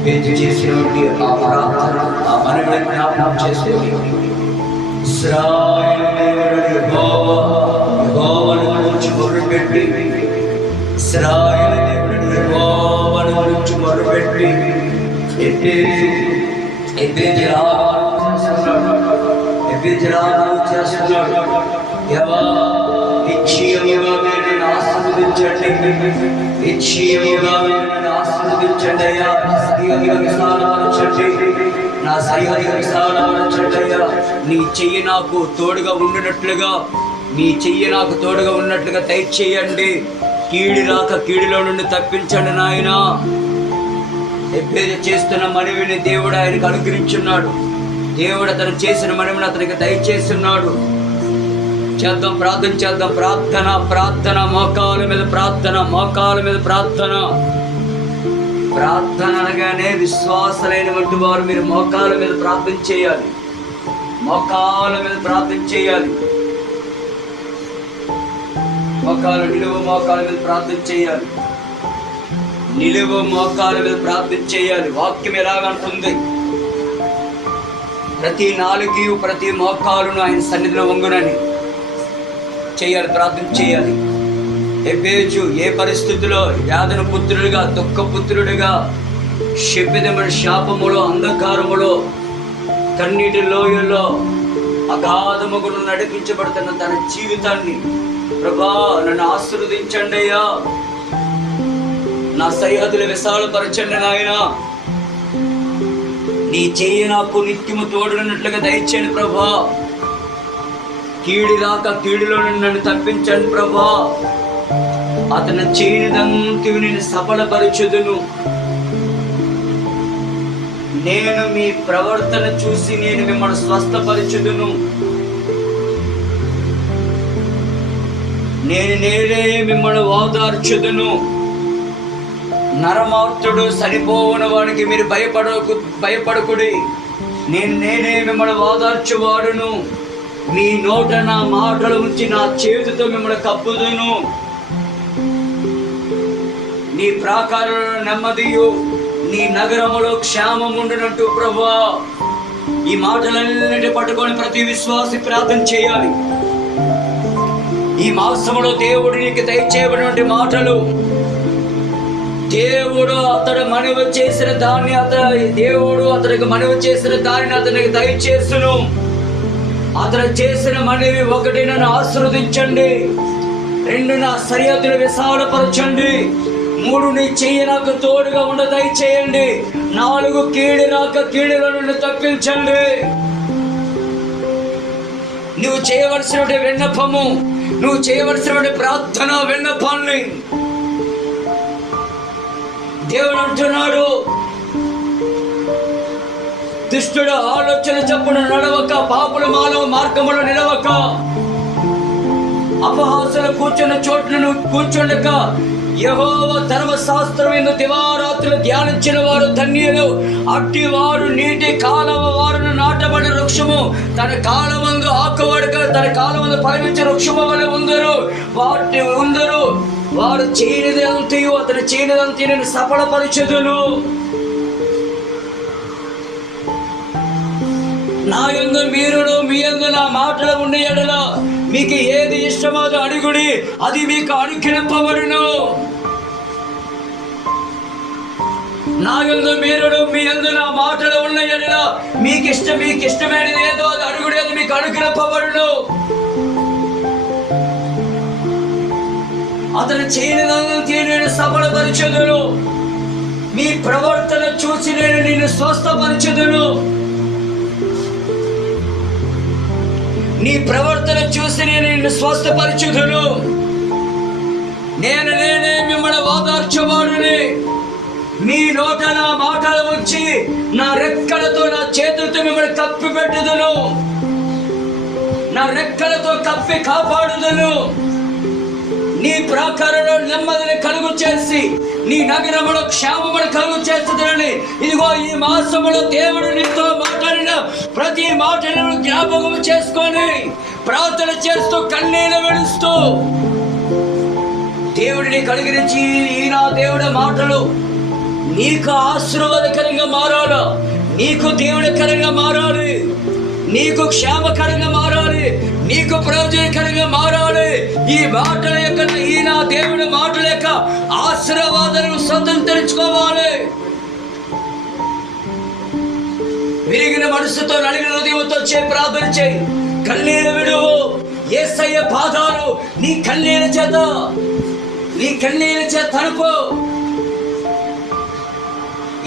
ఎబ్బేజు చేసినటువంటి ఆ ప్రార్థన, ఆ మనవిని జ్ఞాపకం చేసుకొని ఇశ్రాయేలు దేవుడైన యెహోవాను గురించి మొర్రపెట్టి, ఇశ్రాయేలు దేవుడైన యెహోవాను గురించి మొర్రపెట్టి ఎబ్బేజు చేస్తున్నాడు. యెహోవా నిశ్చయముగా మీరు నన్ను ఆశీర్వదించండి, నిశ్చయముగా మీరు నన్ను ఆశీర్వదించండి అయ్యా. సరిహద్దులు విశాలపరచండి, నా సరిహద్దులు విశాలపరచండి అయ్యా. నీ చెయ్యి నాకు తోడుగా ఉండినట్లుగా, నీ చెయ్యి నాకు తోడుగా ఉన్నట్లుగా దయచేయండి. కీడి రాక కీడిలో నుండి తప్పించండి నాయనా. ఎబ్బేజు చేస్తున్న మనవిని దేవుడు ఆయనకు అనుగ్రహించున్నాడు. దేవుడు అతను చేసిన మనవిని అతనికి దయచేస్తున్నాడు. చేద్దాం, ప్రార్థన చేద్దాం. ప్రార్థన ప్రార్థన మోకాల మీద ప్రార్థన, మోకాల మీద ప్రార్థన. ప్రార్థన అనగానే విశ్వాసలైనటువంటి వారు మీరు మోకాల మీద ప్రార్థన చేయాలి, మోకాల మీద ప్రార్థన చేయాలి. నిలువ మోకాల మీద ప్రార్థన చేయాలి, నిలువ మోకాల మీద ప్రార్థన చేయాలి. వాక్యం ఎలాగంటుంది? ప్రతి నాలుగు ప్రతి మోకాలును ఆయన సన్నిధిలో వంగునని చేయాలి, ప్రార్థన చేయాలి. ఎబ్బేజు ఏ పరిస్థితిలో యాదన పుత్రుడిగా, దుఃఖ పుత్రుడిగా, శపితమైన శాపములో, అంధకారములో, కన్నీటి లోయలో అగాధముగును నడిపించబడుతున్న తన జీవితాన్ని, ప్రభా నన్ను ఆశీర్వదించండి అయ్యా, నా సరిహద్దులు విశాలపరచండి నాయనా, నీ చెయ్యి నాకు నిత్యము తోడున్నట్లుగా దయచేయండి ప్రభా, కీడి రాక కీడిలో నన్ను తప్పించండి ప్రభా, అతను చేయనిదంతా నేను సఫలపరచుదును. నేను మీ ప్రవర్తన చూసి నేను మిమ్మల్ని స్వస్థపరచుదును. నేనే మిమ్మల్ని ఓదార్చుదును. నరమార్తుడు చనిపోవున వాడికి మీరు భయపడకుడి, నేనే మిమ్మల్ని ఓదార్చువాడును. మీ నోట నా మాటలు ఉంచి నా చేతితో మిమ్మల్ని కప్పుదును. నీ ప్రాకారంలో నెమ్మదియు, నీ నగరములో క్షేమముండునట్టు ప్రభువా. ఈ మాటలన్నిటి పట్టుకొని ప్రతి విశ్వాసి ప్రార్థన చేయాలి. ఈ మాసములో దేవుడు నీకు దయచేయబడినటువంటి మాటలు, దేవుడు అతడు మనవి చేసిన దాన్ని, దేవుడు అతనికి మనవి చేసిన దానిని అతనికి దయచేస్తును. అతను చేసిన మనవి: 1, నన్ను ఆశీర్వదించండి, 2, నా సరిహద్దులు విశాలపరచండి, 3, నీ చెయ్యి నాకు తోడుగా ఉండ దయచేయండి, 4, కీడి రాక కీడుల నుండి తప్పించండి. నువ్వు చేయవలసిన విన్నపము, నువ్వు చేయవలసిన ప్రార్థన విన్నపాన్ని దేవుడు అంటున్నాడు. దుష్టుడు ఆలోచన చప్పున నడవక, పాపుల మానవ మార్గములో నిలవక, అపహాసలు కూర్చున్న చోట్లను కూర్చుండక, యెహోవా ధర్మశాస్త్రం యందు దివారాత్రులు ధ్యానించిన వారు ధన్యులు. అట్టి వారు నీటి కాలవ వారును నాటబడిన వృక్షము, తన కాలమందు ఆకువడక, తన కాలమందు ఫలమిచ్చే వృక్షము వలె ఉందరు. వారు చేయనిదంతయు అతను చేయనిదంతా నేను సఫలపరచుదును. నా యందు మీరును, మీ యందు నా మాటలు ఉండే యెడల మీకు ఏది ఇష్టమో అది అడుగుడి, అది మీకు అనుగ్రహింపబడును. నా యందు మీరును, మీ యందు నా మాటలు ఉన్న యెడల మీకు ఇష్టమైనది ఏదో అది అడుగుడి, అది మీకు అనుగ్రహింపబడును. అతను చేయనిదంతా నేను సఫలపరచుదును. మీ ప్రవర్తన చూసి నేను నిన్ను స్వస్థపరచుదును. నీ ప్రవర్తన చూసి నేను నిన్ను స్వస్థపరచుదును. నేనే మిమ్మల్ని ఓదార్చువాడుని. మీ నోట నా మాటలు వచ్చి నా రెక్కలతో, నా చేతులతో మిమ్మల్ని కప్పి పెట్టుదును. నా రెక్కలతో కప్పి కాపాడుదును. నీ ప్రాకారంలో నెమ్మదిని కలుగు చేసి, నీ నగరములో క్షేమమును కలుగు చేస్తుందని. ఇదిగో ఈ మాసములో దేవుడు నీతో మాట్లాడిన ప్రతి మాటను జ్ఞాపకం చేసుకొని ప్రార్థన చేస్తూ, కన్నీళ్లు విడుస్తూ, దేవుడిని కలిగించి, ఈ నా దేవుడి మాటలు నీకు ఆశీర్వాదకరంగా మారాలా, నీకు దేవుడికరంగా మారాలి, నీకు క్షేమకరంగా మారాలి, నీకు ప్రయోజనకరంగా మారాలి. ఈ మాటల యొక్క, ఈ నా దేవుడి మాటల యొక్క ఆశీర్వాదాలను స్వతంత్రించుకోవాలి. విరిగిన మనసుతో, నలిగిన హృదయంతో ప్రార్థన చేయి. కన్నీరు విడువు. యేసయ్య పాదాలు నీ కన్నీళ్ళ చేత తడుపు.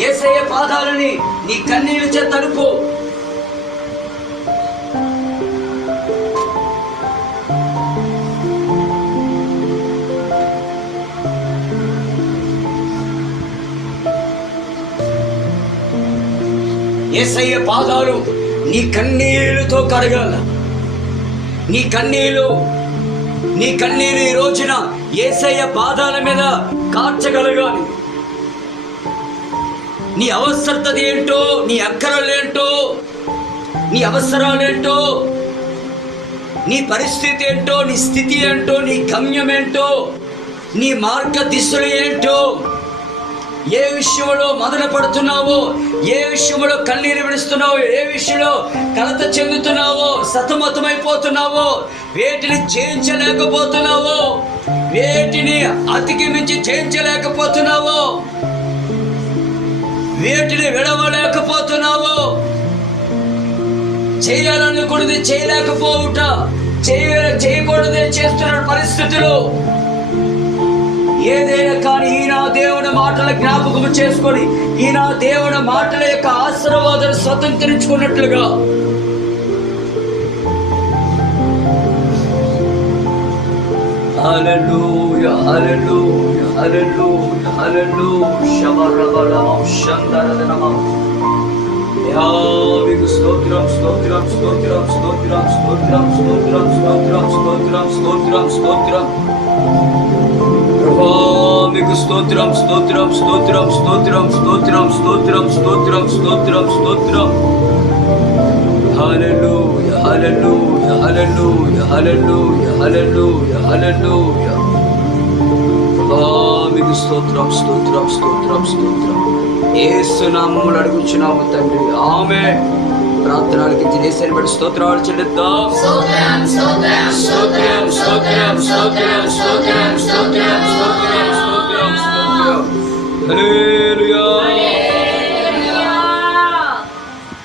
యేసయ్య పాదాలని నీ కన్నీళ్ళ చేత తడుపు. యేసయ్య పాదాలు నీ కన్నీళ్ళతో కడగాల. నీ కన్నీళ్ళు ఈ రోజున యేసయ్య పాదాల మీద కార్చగలగాలి. నీ అవసరత ఏంటో, నీ అక్కరలేంటో, నీ అవసరాలేంటో, నీ పరిస్థితి ఏంటో, నీ స్థితి ఏంటో, నీ గమ్యం ఏంటో, నీ మార్గ దిశలు ఏంటో, ఏ విషయంలో మదన పడుతున్నావో, ఏ విషయంలో కన్నీరు విడుస్తున్నావో, ఏ విషయంలో కలత చెందుతున్నావో, సతమతమైపోతున్నావో, వేటిని జయించలేకపోతున్నావో, వేటిని అతికి మించి జయించలేకపోతున్నావో, వేటిని విడవలేకపోతున్నావో, చేయాలనుకున్నది చేయలేకపోవుట, చేయకూడదు చేస్తున్న పరిస్థితులు ఏదైనా కానీ ఈయన దేవుని మాటల జ్ఞాపకం చేసుకొని, ఈయన దేవుని మాటల యొక్క ఆశీర్వాదాన్ని స్వతంత్రించుకున్నట్లుగా హల్లెలూయా, హల్లెలూయా, హల్లెలూయా, హల్లెలూయా. శబరబలమౌ శందరదనమౌ. మీకు స్తోత్రం, స్తోత్రం, స్తోత్రం, స్తోత్రం, స్తోత్రం, స్తోత్రం, స్తోత్రం, స్తోత్రం, స్తోత్రం, స్తోత్రం. మీకు స్తోత్రం, స్తోత్రం, స్తోత్రం, స్తోత్రం, స్తోత్రం, స్తోత్రం, స్తోత్రం, స్తోత్రం, స్తోత్రం. హల్లెలూయా, హల్లెలూయా, హల్లెలూయా, హల్లెలూయా, హల్లెలూయా, హల్లెలూయా. మీకు స్తోత్రం, స్తోత్రం, స్తోత్రం, స్తోత్రం. యేసు నామములో అడుగుచున్నాము తండ్రి, ఆమేన్. ప్రార్థనలకి దినేశని బట్టి స్తోత్రాలు చెల్లిద్దాం. స్తోత్రం, స్తోత్రం, స్తోత్రం, స్తోత్రం, స్తోత్రం, స్తోత్రం, స్తోత్రం, స్తోత్రం, స్తోత్రం, స్తోత్రం.